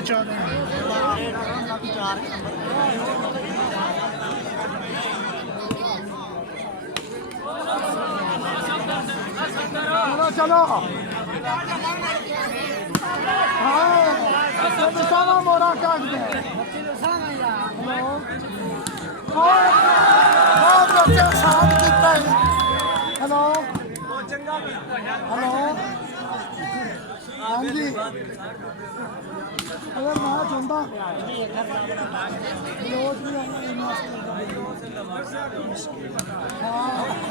14 चलो हाँ मोरा काट दे हेलो हेलो हाँ जी अगर मैं चाहता हाँ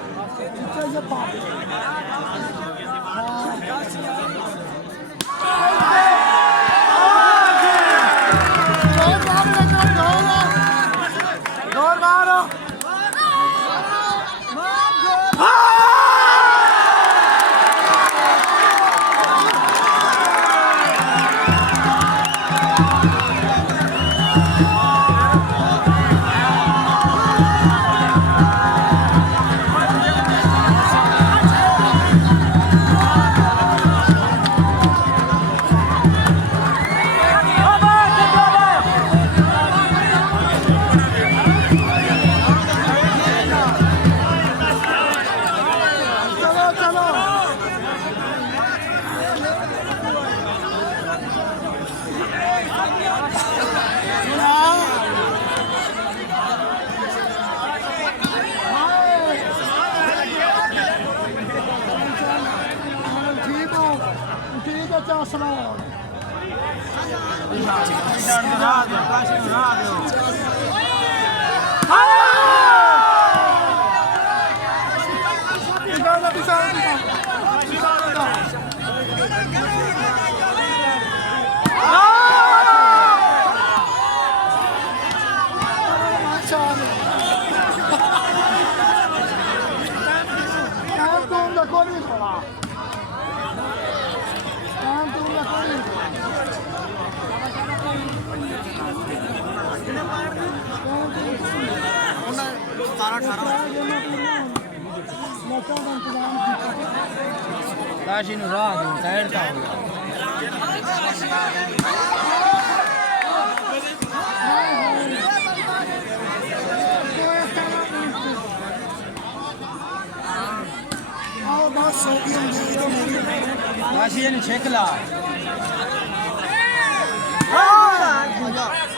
ये बात काशी नु राह दो तैरता हो आओ बस सोडियम दे दो मेरी काशी ने छेकला हां